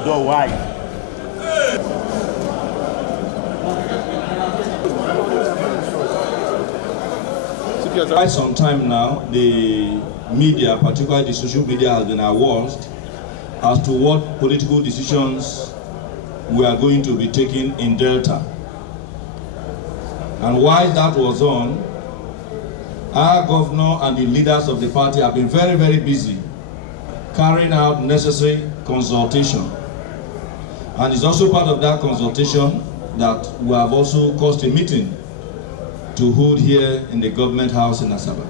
the door wide. For quite some time now, the media, particularly the social media, has been aroused as to what political decisions we are going to be taking in Delta. And while that was on, our governor and the leaders of the party have been very, very busy carrying out necessary consultation. And it's also part of that consultation that we have also caused a meeting to hold here in the government house in Asaba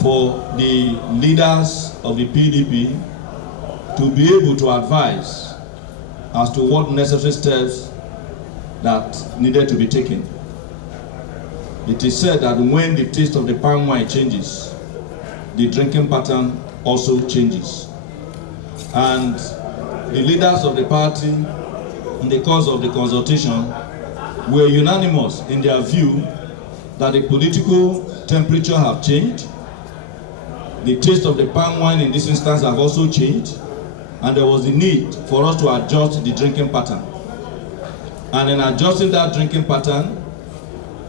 for the leaders of the PDP to be able to advise as to what necessary steps that needed to be taken. It is said that when the taste of the palm wine changes, the drinking pattern also changes. And the leaders of the party, in the course of the consultation, were unanimous in their view that the political temperature have changed, the taste of the palm wine in this instance have also changed, and there was the need for us to adjust the drinking pattern. And in adjusting that drinking pattern,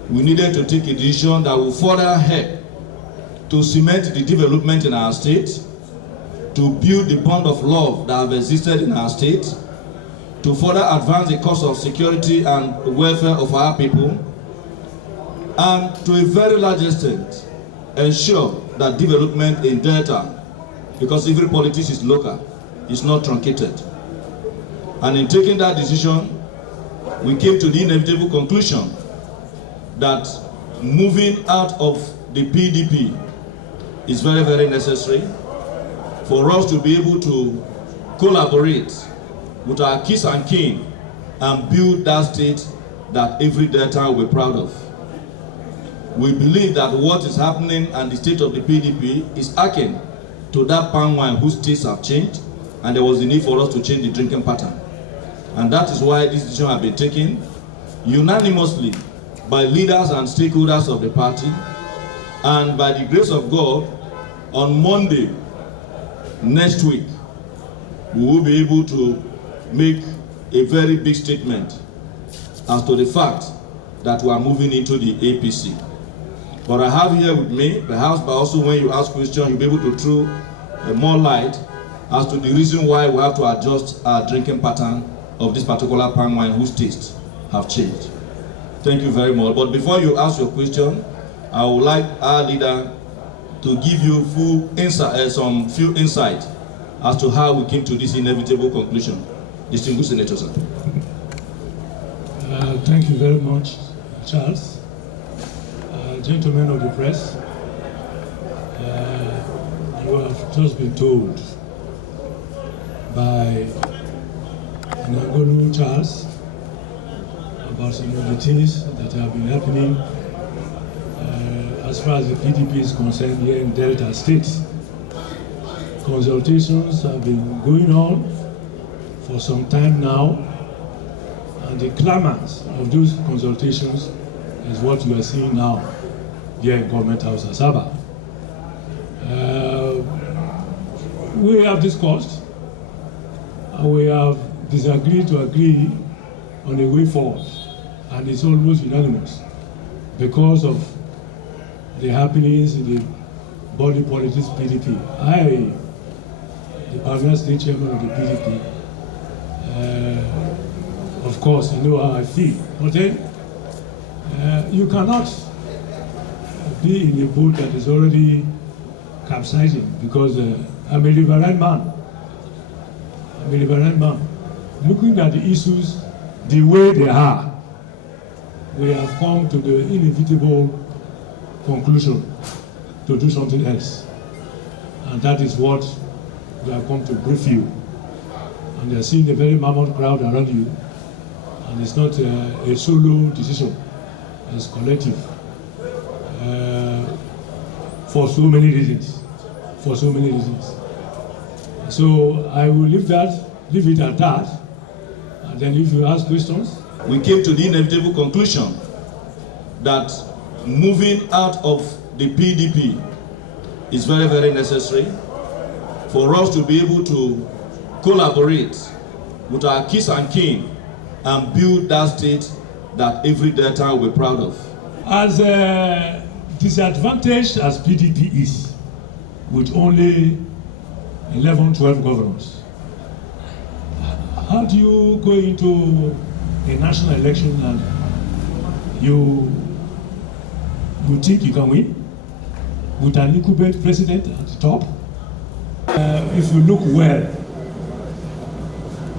we needed to take a decision that will further help to cement the development in our state, to build the bond of love that have existed in our state, to further advance the cause of security and welfare of our people, and to a very large extent, ensure that development in Delta, because every politics is local, is not truncated. And in taking that decision, we came to the inevitable conclusion that moving out of the PDP is very, very necessary for us to be able to collaborate with our kith and kin and build that state that every Delta will be proud of. We believe that what is happening and the state of the PDP is akin to that palm wine whose tastes have changed, and there was a need for us to change the drinking pattern. And that is why this decision has been taken unanimously by leaders and stakeholders of the party, and by the grace of God, on Monday next week, we will be able to make a very big statement as to the fact that we are moving into the APC. But I have here with me, perhaps but also when you ask questions, you'll be able to throw more light as to the reason why we have to adjust our drinking pattern of this particular palm wine whose tastes have changed. Thank you very much. But before you ask your question, I would like our leader to give you full insight, some few insight as to how we came to this inevitable conclusion. Distinguished Senator, sir. Thank you very much, Charles. Gentlemen of the press, you have just been told by Nangolu Charles about some of the things that have been happening as far as the PDP is concerned here in Delta State. Consultations have been going on for some time now, and the clamors of those consultations is what you are seeing now here in Government House Asaba. We have discussed, and we have disagreed to agree on a way forward, and it's almost unanimous because of the happenings in the body politics PDP. I, the permanent state chairman of the PDP, of course, you know how I feel. But then, you cannot be in a boat that is already capsizing, because I'm a liberal man. I'm a liberal man. Looking at the issues the way they are, we have come to the inevitable conclusion to do something else. And that is what we have come to brief you. And you're seeing a very mammoth crowd around you. And it's not a solo decision, it's collective. For so many reasons. For so many reasons. So I will leave it at that. And then if you ask questions. We came to the inevitable conclusion that moving out of the PDP is very, very necessary for us to be able to collaborate with our kith and kin and build that state that every Delta will be proud of. As disadvantaged as PDP is, with only 11, 12 governors, how do you go into a national election and you think you can win with an incumbent president at the top? If you look well,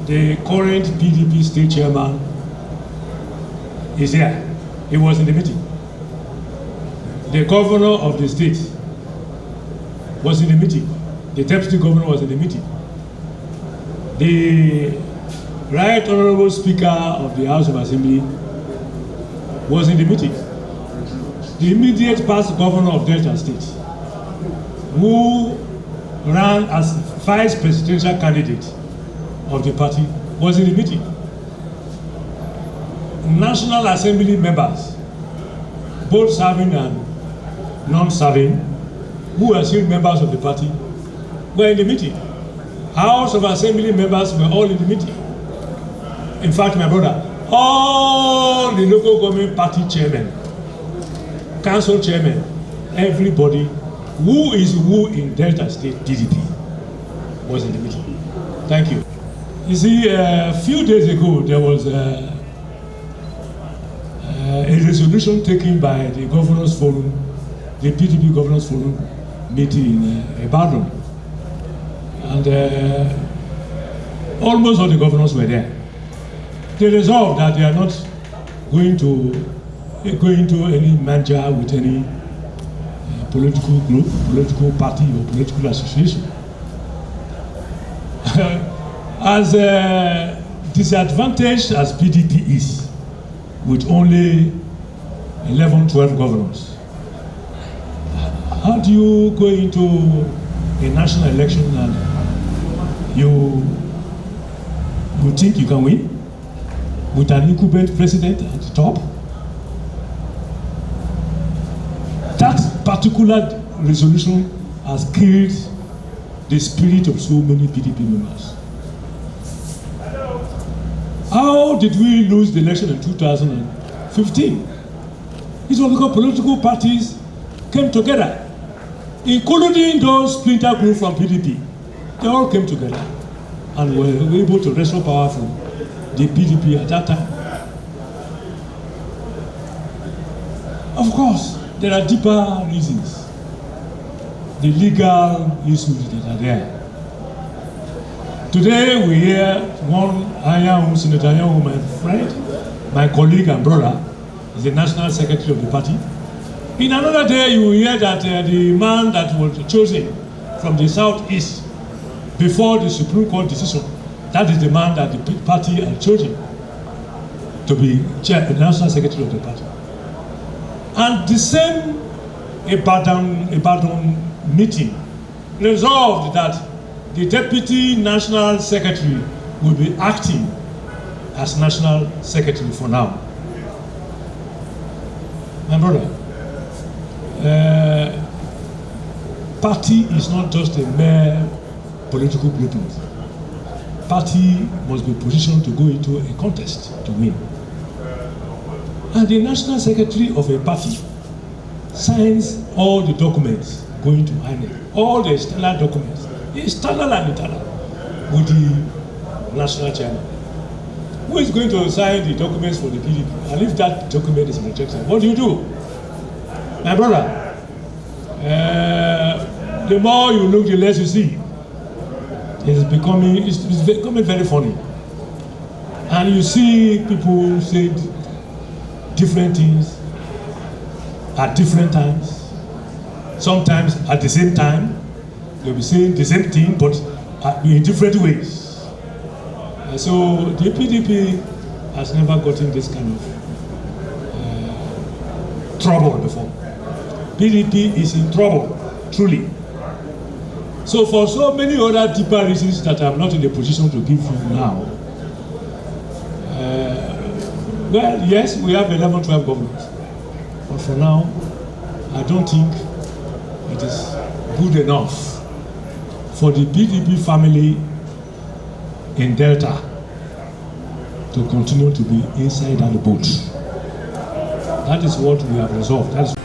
the current PDP state chairman is here. He was in the meeting. The governor of the state was in the meeting. The deputy governor was in the meeting. The Right Honorable Speaker of the House of Assembly was in the meeting. The immediate past governor of Delta State, who ran as vice presidential candidate of the party, was in the meeting. National Assembly members, both serving and non-serving, who are still members of the party, were in the meeting. House of Assembly members were all in the meeting. In fact, my brother, all the local government party chairmen, council chairmen, everybody who is who in Delta State PDP was in the meeting. Thank you. You see, a few days ago, there was a resolution taken by the Governors Forum, the PDP Governors Forum meeting in Ibadan. And almost all the governors were there. They resolved that they are not going to go into any merger with any political group, political party, or political association. As disadvantaged as PDP is, with only 11, 12 governors, how do you go into a national election and you think you can win with an incumbent president at the top? That particular resolution has killed the spirit of so many PDP members. How did we lose the election in 2015? It was because political parties came together, including those splinter groups from PDP. They all came together and were able to wrestle power from the PDP at that time. Of course, there are deeper reasons. The legal issues that are there. Today we hear one Senator Ayahu, my friend, my colleague and brother, is the national secretary of the party. In another day, you will hear that the man that was chosen from the southeast before the Supreme Court decision, that is the man that the party had chosen to be the national secretary of the party. And the same Ibadan meeting resolved that the deputy national secretary will be acting as national secretary for now. My brother, party is not just a mere political grouping. Party must be positioned to go into a contest to win. And the national secretary of a party signs all the documents going to INEC, all the external documents, external and internal, with the national chairman, who is going to sign the documents for the PDP. And if that document is rejected, what do you do? My brother, the more you look, the less you see. It's becoming very funny. And you see people say different things at different times. Sometimes at the same time, they'll be saying the same thing, but in different ways. So the PDP has never gotten this kind of trouble before. PDP is in trouble, truly. So for so many other deeper reasons that I'm not in a position to give you now, well, yes, we have 11, 12 governors. But for now, I don't think it is good enough for the PDP family in Delta to continue to be inside that boat. That is what we have resolved. That is